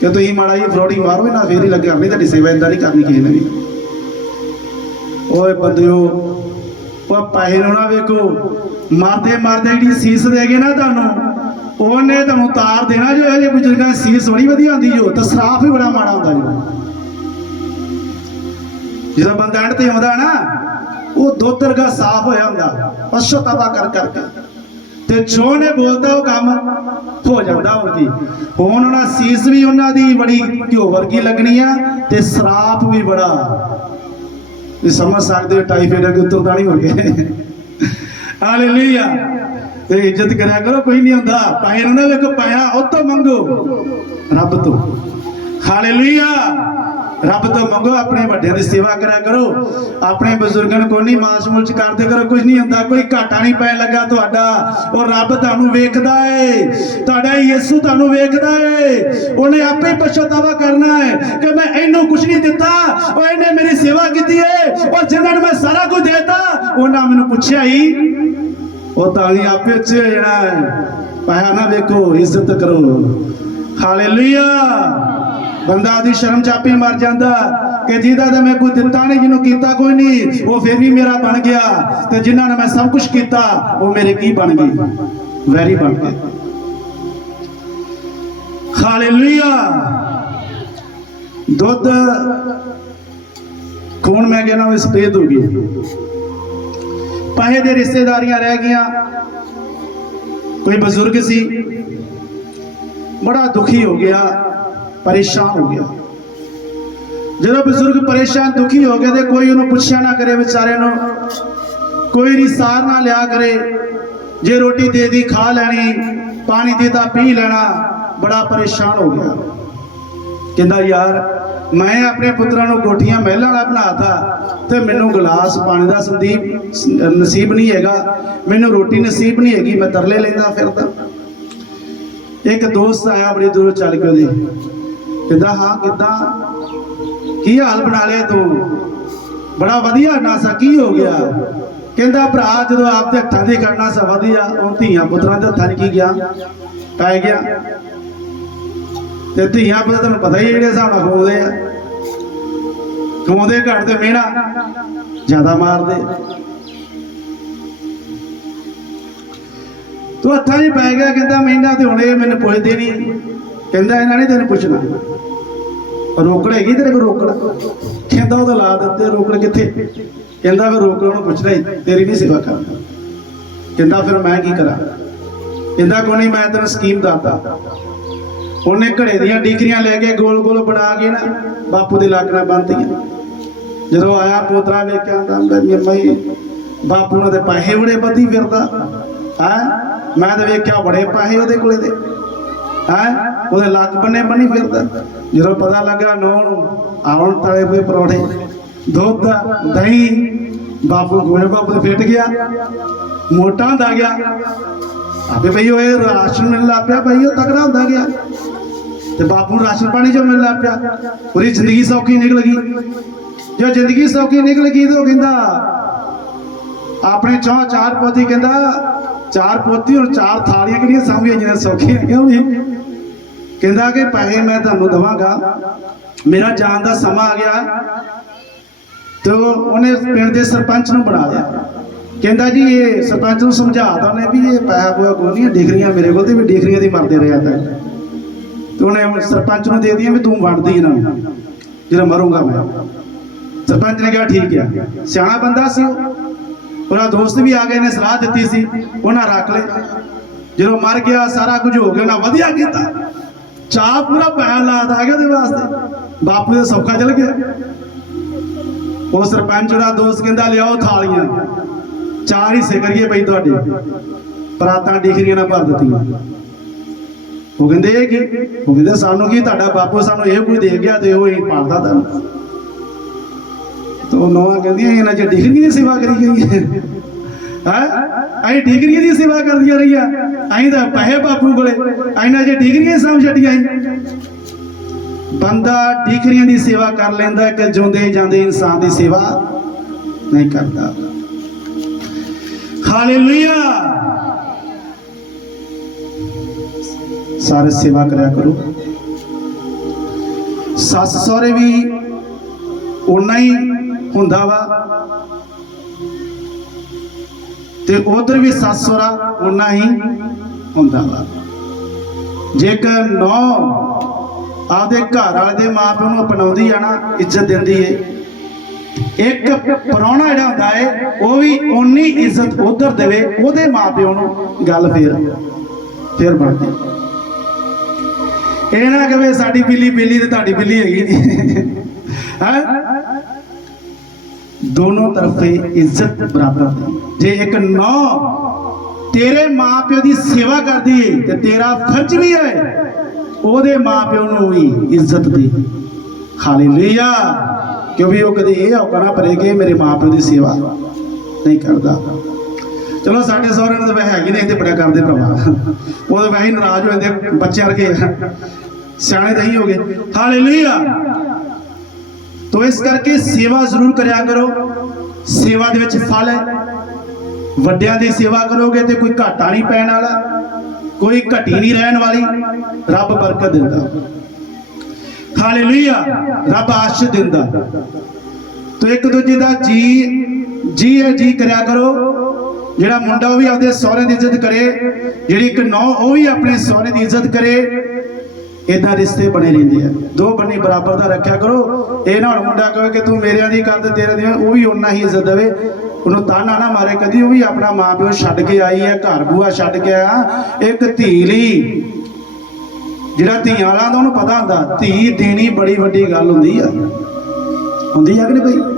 ਕਿ ਤੁਸੀਂ ਮਾੜਾ ਜੀ ਫਰੋਡਿੰਗ ਮਾਰੋ ਇਹਨਾਂ ਫੇਰ ਹੀ ਲੱਗਿਆ। ਨਹੀਂ ਤੁਹਾਡੀ ਸੇਵਾ ਇਦਾਂ ਨਹੀਂ ਕਰਨੀ ਕਿਸੇ ਨੇ ਵੀ। ਓਏ ਬੰਦਿਓ, ਉਹ ਪੈਸੇ ਨਾ ਵੇਖੋ। ਮਰਦੇ ਮਰਦੇ ਜਿਹੜੀ ਸੀਸ ਦੇ ਨਾ ਤੁਹਾਨੂੰ, ਉਹਨੇ ਤੁਹਾਨੂੰ ਤਾਰ ਦੇਣਾ ਜੋ ਇਹ ਬਜ਼ੁਰਗਾਂ ਦੀ ਸੀਸ ਬੜੀ ਵਧੀਆ ਹੁੰਦੀ ਜੋ, ਤੇ ਸਰਾਫ ਵੀ ਬੜਾ ਮਾੜਾ ਹੁੰਦਾ ਜੋ। ਜਦੋਂ ਬੰਦਾ ਐਂਡ ਤੇ ਆਉਂਦਾ ਨਾ, ਉਹ ਦੁੱਧ ਸਾਫ਼ ਹੋਇਆ ਹੁੰਦਾ। ਪਛਤਾਵਾ ਕਰ ਕਰਕੇ ਤੇ ਜੋ ਨੇ ਬੋਲਦਾ ਉਹ ਕੰਮ ਹੋ ਜਾਂਦਾ ਹੋਰ ਹੁਣ ਉਹਨਾਂ ਸੀਸ ਵੀ ਉਹਨਾਂ ਦੀ ਬੜੀ ਘਿਓ ਵਰਗੀ ਲੱਗਣੀ ਆ ਤੇ ਸਰਾਪ ਵੀ ਬੜਾ। ਇਹ ਸਮਝ ਸਕਦੇ ਹੋ ਟਾਈਫਾਇਡ ਦੇ ਉੱਤਰ ਨਹੀਂ ਹੋ ਗਏ ਹਾਲੇਲੂਇਆ। ਤੇ ਇੱਜ਼ਤ ਕਰਿਆ ਕਰੋ, ਕੋਈ ਨਹੀਂ ਹੁੰਦਾ। ਪਾਏ ਨੂੰ ਨਾ ਵੇਖੋ ਪਾਇਆ ਉਹ ਤੋਂ ਮੰਗੋ। ਰੱਬ ਤੋਂ। ਹਾਲੇਲੂਇਆ। ਰੱਬ ਤੋਂ ਮੰਗੋ, ਆਪਣੇ ਵੱਡਿਆਂ ਦੀ ਸੇਵਾ ਕਰਿਆ ਕਰੋ। ਆਪਣੇ ਬਜ਼ੁਰਗਾਂ ਨੂੰ ਕੋਈ ਨਹੀਂ ਮਾਸ ਮੁਲਚ ਕਰਦੇ ਕਰੋ ਕੁਝ ਨਹੀਂ ਹੁੰਦਾ, ਕੋਈ ਘਾਟਾ ਨਹੀਂ ਪੈਣ ਲੱਗਾ ਤੁਹਾਡਾ। ਉਹ ਰੱਬ ਤੁਹਾਨੂੰ ਵੇਖਦਾ ਏ, ਤੁਹਾਡਾ ਯਿਸੂ ਤੁਹਾਨੂੰ ਵੇਖਦਾ ਏ। ਉਹਨੇ ਆਪੇ ਪਛਤਾਵਾ ਕਰਨਾ ਹੈ ਕਿ ਮੈਂ ਇਹਨੂੰ ਕੁਝ ਨਹੀਂ ਦਿੱਤਾ, ਉਹ ਇਹਨੇ ਮੇਰੀ ਸੇਵਾ ਕੀਤੀ ਏ, ਉਹ ਜਿਨ੍ਹਾਂ ਨੂੰ ਮੈਂ ਸਾਰਾ ਕੁਝ ਦੇਤਾ, ਉਹਨਾਂ ਮੈਨੂੰ ਪੁੱਛਿਆ ਹੀ, ਉਹ ਤਾਂ ਹੀ ਆਪੇ ਚ ਹੋ ਹੈ, ਪਾਇਆ ਨਾ ਵੇਖੋ, ਇੱਜ਼ਤ ਕਰੋ। ਹਾਲੇਲੂਇਆ! ਬੰਦਾ ਦੀ ਸ਼ਰਮ ਚਾਪੀ ਮਰ ਜਾਂਦਾ ਕਿ ਜਿਹਦਾ ਤੇ ਮੈਂ ਕੋਈ ਦਿੱਤਾ ਨਹੀਂ, ਜਿਹਨੂੰ ਕੀਤਾ ਕੋਈ ਨਹੀਂ, ਉਹ ਫਿਰ ਵੀ ਮੇਰਾ ਬਣ ਗਿਆ ਤੇ ਜਿਨ੍ਹਾਂ ਨੇ ਮੈਂ ਸਭ ਕੁਝ ਕੀਤਾ, ਉਹ ਮੇਰੇ ਕੀ ਬਣ ਗਏ? ਵੈਰੀ ਬਣ ਗਏ। ਹਾਲੇਲੂਇਆ। ਦੁੱਧ ਕੌਣ ਮੈਂ ਕਹਿੰਦਾ ਉਹ ਸਪੇਦ ਹੋ ਗਈ। ਪਾਹੇ ਦੇ ਰਿਸ਼ਤੇਦਾਰੀਆਂ ਰਹਿ ਗਈਆਂ। ਕੋਈ ਬਜ਼ੁਰਗ ਸੀ, ਬੜਾ ਦੁਖੀ ਹੋ ਗਿਆ। ਪਰੇਸ਼ਾਨ ਹੋ ਗਿਆ। ਜਦੋਂ ਬਜ਼ੁਰਗ ਪਰੇਸ਼ਾਨ, ਦੁਖੀ ਹੋ ਗਿਆ ਤੇ ਕੋਈ ਉਹਨੂੰ ਪੁੱਛਿਆ ਨਾ ਕਰੇ ਵਿਚਾਰੇ ਨੂੰ। ਕੋਈ ਰਿਸਾਰ ਨਾ ਲਿਆ ਕਰੇ। ਜੇ ਰੋਟੀ ਦੇ ਦੀ, ਖਾ ਲੈਣੀ, ਪਾਣੀ ਦੇ ਤਾਂ ਪੀ ਲੈਣਾ, ਬੜਾ ਪਰੇਸ਼ਾਨ ਹੋ ਗਿਆ। ਕਹਿੰਦਾ, ਯਾਰ, ਮੈਂ ਆਪਣੇ ਪੁੱਤਰਾਂ ਨੂੰ ਕੋਠੀਆਂ ਮਹਿਲਾਂ ਵਾਲਾ ਬਣਾਤਾ ਤੇ ਮੈਨੂੰ ਗਲਾਸ ਪਾਣੀ ਦਾ ਸੰਦੀਪ ਨਸੀਬ ਨਹੀਂ ਹੈਗਾ। ਮੈਨੂੰ ਰੋਟੀ ਨਸੀਬ ਨਹੀਂ ਹੈਗੀ, ਮੈਂ ਤਰਲੇ ਲੈਂਦਾ ਫਿਰਦਾ। ਇੱਕ ਦੋਸਤ ਆਇਆ, ਬੜੀ ਦੂਰੋਂ ਚੱਲ ਕੇ ਉਹਦੇ। ਕਿੱਦਾਂ ਹਾਂ ਕਿੱਦਾਂ ਕੀ ਹਾਲ ਬਣਾ ਲਿਆ ਤੂੰ? ਬੜਾ ਵਧੀਆ ਨਾਸਾ ਕੀ ਹੋ ਗਿਆ? ਕਹਿੰਦਾ, ਭਰਾ, ਜਦੋਂ ਆਪ ਦੇ ਹੱਥਾਂ ਦੀ ਕਰਨਾ ਸਾ, ਵਧੀਆ। ਉਹ ਧੀਆਂ ਪੁੱਤਰਾਂ ਦੇ ਹੱਥਾਂ 'ਚ ਕੀ ਗਿਆ? ਪੈ ਗਿਆ। ਤੇ ਧੀਆਂ ਪੁੱਤਰ ਤੁਹਾਨੂੰ ਪਤਾ ਹੀ ਜਿਹੜੇ ਹਿਸਾਬ ਨਾਲ ਖਵਾਉਂਦੇ ਆ। ਖਵਾਉਂਦੇ ਘੱਟ ਤੇ ਮਿਹਣਾ, ਜ਼ਿਆਦਾ ਮਾਰਦੇ। ਤੂੰ ਹੱਥਾਂ 'ਚ ਪੈ ਗਿਆ, ਕਹਿੰਦਾ ਮਹੀਨਾ ਤੇ ਹੁਣ ਇਹ ਮੈਨੂੰ ਪੁੱਛਦੇ ਨਹੀਂ ਕਹਿੰਦਾ ਇਹਨਾਂ ਨੇ ਤੈਨੂੰ ਪੁੱਛਣਾ। ਰੋਕੜ ਹੈਗੀ ਤੇਰੇ ਕੋਲ ਰੋਕੜ ਕਹਿੰਦਾ ਉਹ ਲਾ ਦਿੱਤੇ ਰੋਕੜ ਕਿੱਥੇ? ਕਹਿੰਦਾ ਫਿਰ ਰੋਕੜ ਨੂੰ ਪੁੱਛਦਾ ਹੀ, ਤੇਰੀ ਨਹੀਂ ਸੇਵਾ ਕਰਦਾ ਕਹਿੰਦਾ ਫਿਰ ਮੈਂ ਕੀ ਕਰਾਂ? ਕਹਿੰਦਾ ਕੋਈ ਮੈਂ ਤੈਨੂੰ ਸਕੀਮ ਦੱਸਦਾ। ਉਹਨੇ ਘੜੇ ਦੀਆਂ ਡਿਗਰੀਆਂ ਲੈ ਕੇ ਗੋਲ ਗੋਲ ਬਣਾ ਕੇ ਨਾ ਬਾਪੂ ਦੇ ਲੱਕ ਨਾਲ ਬੰਨਤੀਆਂ। ਜਦੋਂ ਆਇਆ ਪੋਤਰਾ ਵੇਖਿਆ ਆਂਦਾ ਮੇਰੀ ਬਾਪੂ ਨਾਲ ਤੇ ਪੈਸੇ ਬੜੇ ਬੱਧੀ ਫਿਰਦਾ। ਹੈ? ਮੈਂ ਤੇ ਵੇਖਿਆ ਬੜੇ ਪੈਸੇ ਉਹਦੇ ਕੋਲੇ ਦੇ ਹੈ? ਉਹਦੇ ਲੱਕ ਬੰਨੇ ਬਣੀ ਫਿਰਦਾ। ਜਦੋਂ ਪਤਾ ਲੱਗਾ ਨੌ ਨੂੰ ਆਉਣ ਤਲੇ ਹੋਏ ਪਰੌਠੇ। ਦੁੱਧ, ਦਹੀਂ, ਬਾਪੂ ਗੋਲੇ ਬਾਪੂ ਫਿੱਟ ਗਿਆ। ਮੋਟਾ ਹੁੰਦਾ ਗਿਆ। ਆਪੇ ਭਈ ਉਹ ਰਾਸ਼ਨ ਮਿਲਣ ਲੱਗ ਪਿਆ, ਭਈ ਉਹ ਤਕੜਾ ਹੁੰਦਾ ਗਿਆ। ਤੇ ਬਾਪੂ ਨੂੰ ਰਾਸ਼ਨ ਪਾਣੀ ਜੋ ਮਿਲਣ ਲੱਗ ਪਿਆ। ਪੂਰੀ ਜ਼ਿੰਦਗੀ ਸੌਖੀ ਨਿਕਲ ਗਈ। ਜੋ ਜ਼ਿੰਦਗੀ ਸੌਖੀ ਨਿਕਲ ਗਈ ਤਾਂ ਉਹ ਕਹਿੰਦਾ, ਆਪਣੇ ਚੌ ਚਾਰ ਪੋਤੀ ਕਹਿੰਦਾ, ਚਾਰ ਪੋਤੀ ਔਰ ਚਾਰ ਥਾਲੀਆਂ ਕਿਹੜੀਆਂ ਸਾਂਭੀਆਂ ਜਿਵੇਂ ਸੌਖੀਆਂ ਕਿਉਂ ਵੀ ਕਹਿੰਦਾ ਕਿ ਪੈਸੇ ਮੈਂ ਤੁਹਾਨੂੰ ਦਵਾਂਗਾ। ਮੇਰਾ ਜਾਣ ਦਾ ਸਮਾਂ ਆ ਗਿਆ। ਤੇ ਉਹਨੇ ਪਿੰਡ ਦੇ ਸਰਪੰਚ ਨੂੰ ਬਣਾ ਲਿਆ। ਕਹਿੰਦਾ ਜੀ, ਇਹ ਸਰਪੰਚ ਨੂੰ ਸਮਝਾਤਾ ਉਹਨੇ ਵੀ ਇਹ ਪੈਸਾ ਪੋਇਆ ਕੋਈ ਨਹੀਂ ਡਿਗਰੀਆਂ ਮੇਰੇ ਕੋਲ ਤੇ ਵੀ ਡਿਗਰੀਆਂ ਦੀ ਮਰਦੇ ਰਿਹਾ ਤਾਂ। ਤੇ ਉਹਨੇ ਸਰਪੰਚ ਨੂੰ ਦੇ ਦਿੱਤੀਆਂ ਵੀ ਤੂੰ ਵੰਡਦੀ ਇਹਨਾਂ ਨੂੰ। ਜਿਹੜਾ ਮਰੂੰਗਾ ਮੈਂ। ਸਰਪੰਚ ਨੇ ਕਿਹਾ, ਠੀਕ ਆ। ਸਿਆਣਾ ਬੰਦਾ ਸੀ ਉਹ। ਉਹਦਾ ਦੋਸਤ ਵੀ ਆ ਗਏ ਨੇ, ਸਲਾਹ ਦਿੱਤੀ ਸੀ। ਉਹਨਾਂ ਰੱਖ ਲਏ ਜਦੋਂ ਮਰ ਗਿਆ, ਸਾਰਾ ਕੁਝ ਹੋ ਗਿਆ ਨਾ ਵਧੀਆ ਕੀਤਾ। ਚਾਹ ਪੂਰਾ ਪੈਸਾ ਲਾਦ ਆ ਗਿਆ ਵਾਸਤੇ। ਬਾਪੂ ਦਾ ਸੌਖਾ ਚਲ ਗਿਆ। ਉਹ ਸਰਪੰਚ ਦਾ ਦੋਸਤ ਕਹਿੰਦਾ, ਲਿਆਓ ਥਾਲੀਆਂ। ਚਾਰ ਹਿੱਸੇ ਕਰੀਏ ਬਈ ਤੁਹਾਡੇ। ਪਰਾਤਾਂ ਡਿਗਰੀਆਂ ਨਾਲ ਭਰ ਦਿੱਤੀਆਂ। ਉਹ ਕਹਿੰਦੇ, ਇਹ ਕੀ? ਉਹ ਕਹਿੰਦੇ, ਸਾਨੂੰ ਕੀ ਤੁਹਾਡਾ ਬਾਪੂ ਸਾਨੂੰ ਇਹ ਕੋਈ ਦੇ ਗਿਆ ਤੇ ਉਹ ਹੀ ਪਾਲਦਾ ਤੁਹਾਨੂੰ ਤੋ ਨੋਆ ਕਹਿੰਦੀ ਇਹਨਾਂ ਚ ਡਿਗਰੀ ਦੀ ਸੇਵਾ ਕਰੀ ਗਈ ਹੈ? ਹੈ ਅਸੀਂ ਡਿਗਰੀ ਦੀ ਸੇਵਾ ਕਰਦੀਆਂ ਰਹੀਆਂ। ਅਸੀਂ ਤਾਂ ਪੈਸੇ ਬਾਪੂ ਕੋਲੇ। ਇਹਨਾਂ ਜੇ ਡਿਗਰੀਆਂ ਸਮਝ ਛੱਡੀਆਂ ਬੰਦਾ ਡਿਗਰੀਆਂ ਦੀ ਸੇਵਾ ਕਰ ਲੈਂਦਾ ਕਿ ਜਿਉਂਦੇ ਜਾਂਦੇ ਇਨਸਾਨ ਦੀ ਸੇਵਾ ਨਹੀਂ ਕਰਦਾ। ਹਾਲੇਲੂਇਆ! ਸਾਰੇ ਸੇਵਾ ਕਰਿਆ ਕਰੋ। ਸੱਸ ਸਹੁਰੇ ਵੀ ਉਨਾ ਹੀ ਹੁੰਦਾ ਵਾ। ਤੇ ਉਧਰ ਵੀ ਸੱਸ ਸਹੁਰਾ ਉਨਾ ਹੀ ਹੁੰਦਾ ਵਾ। ਜੇਕਰ ਨੌ ਆਪਦੇ ਘਰ ਵਾਲੇ ਦੇ ਮਾਪਿਆਂ ਨੂੰ ਅਪਣਾਉਂਦੀ ਆ ਨਾ, ਇੱਜ਼ਤ ਦਿੰਦੀ ਏ। ਇੱਕ ਪ੍ਰਾਹੁਣਾ ਜਿਹੜਾ ਹੁੰਦਾ ਏ, ਉਹ ਵੀ ਓਨੀ ਇੱਜ਼ਤ ਉਧਰ ਦੇਵੇ, ਉਹਦੇ ਮਾਪਿਆਂ ਨੂੰ ਗੱਲ ਫੇਰ ਫੇਰ ਬਣਦੀ। ਇਹ ਨਾ ਕਹੇ ਸਾਡੀ ਬਿੱਲੀ ਬਿੱਲੀ ਤੇ ਤੁਹਾਡੀ ਬਿੱਲੀ ਹੈਗੀ ਨਹੀਂ ਹੈ? ਦੋਨੋਂ ਤਰਫੇ ਇੱਜ਼ਤ ਬਰਾਬਰ ਦੀ ਜੇ ਇੱਕ ਨੌ ਤੇਰੇ ਮਾਪਿਓ ਦੀ ਸੇਵਾ ਕਰਦੀ ਏ ਤੇ ਤੇਰਾ ਫਰਜ਼ ਵੀ ਹੈ ਉਹਦੇ ਮਾਪਿਓ ਨੂੰ ਵੀ ਇੱਜ਼ਤ ਦੇ। ਹਾਲੇਲੂਇਆ। ਕਿਉਂਕਿ ਉਹ ਕਦੇ ਇਹ ਔਕਾ ਨਾ ਭਰੇ ਕਿ ਮੇਰੇ ਮਾਪਿਓ ਦੀ ਸੇਵਾ ਨਹੀਂ ਕਰਦਾ। ਚਲੋ, ਸਾਡੇ ਸਹੁਰੇ ਨੂੰ ਤਾਂ ਵੈਸੇ ਹੈਗੀ ਨਹੀਂ ਤੇ ਬੜਾ ਕਰਦੇ ਭਰਾ ਉਹ ਤਾਂ ਵੈਸੇ ਨਾਰਾਜ਼ ਹੋ ਜਾਂਦੇ ਬੱਚਿਆਂ ਵਰਗੇ। ਸਿਆਣੇ ਤਾਂ ਹੀ ਹੋ ਗਏ। ਹਾਲੇਲੂਇਆ। ਤੋ ਇਸ ਕਰਕੇ ਸੇਵਾ ਜ਼ਰੂਰ ਕਰਿਆ ਕਰੋ। ਸੇਵਾ ਦੇ ਵਿੱਚ ਫਲ ਹੈ। ਵੱਡਿਆਂ ਦੀ ਸੇਵਾ ਕਰੋਗੇ ਤੇ ਕੋਈ ਘਾਟਾ ਨਹੀਂ ਪੈਣ ਵਾਲਾ, ਕੋਈ ਘਟੀ ਨਹੀਂ ਰਹਿਣ ਵਾਲੀ, ਰੱਬ ਬਰਕਤ ਦਿੰਦਾ। ਹਾਲੇਲੂਇਆ, ਰੱਬ ਆਸ਼ੀਰਵਾਦ ਦਿੰਦਾ। ਤੋ ਇੱਕ ਦੂਜੇ ਦਾ ਜੀ ਜੀ ਹੈ, ਜੀ ਕਰਿਆ ਕਰੋ। ਜਿਹੜਾ ਮੁੰਡਾ ਉਹ ਵੀ ਆਪਦੇ ਸਹੁਰੇ ਦੀ ਇੱਜ਼ਤ ਕਰੇ, ਜਿਹੜੀ ਇੱਕ ਨੌ, ਉਹ ਵੀ ਆਪਣੇ ਸਹੁਰੇ ਦੀ ਇੱਜ਼ਤ ਕਰੇ। ਇਦਾਂ ਰਿਸ਼ਤੇ ਬਣੇ ਰਹਿੰਦੇ ਆ। ਦੋ ਬੰਨੇ ਬਰਾਬਰ ਦਾ ਰੱਖਿਆ ਕਰੋ। ਇਹ ਨਾ ਮੁੰਡਾ ਕਹੇ ਕਿ ਤੂੰ ਮੇਰਿਆਂ ਦੀ ਕਰ ਤੇ ਤੇਰੇ ਦੀ, ਉਹ ਵੀ ਓਨਾ ਹੀ ਇੱਜ਼ਤ ਦੇਵੇ। ਉਹਨੂੰ ਤਾਨਾ ਨਾ ਮਾਰੇ, ਕਦੀ ਉਹ ਵੀ ਆਪਣਾ ਮਾਂ ਪਿਓ ਛੱਡ ਕੇ ਆਈ ਹੈ, ਘਰ ਬੂਆ ਛੱਡ ਕੇ ਆਇਆ। ਇੱਕ ਧੀ ਲਈ। ਜਿਹੜਾ ਧੀਆਂ ਵਾਲਾ ਦਾ ਉਹਨੂੰ ਪਤਾ ਹੁੰਦਾ, ਧੀ ਦੇਣੀ ਬੜੀ ਵੱਡੀ ਗੱਲ ਹੁੰਦੀ ਆ। ਹੁੰਦੀ ਆ ਕਿ ਨਹੀਂ ਭਾਈ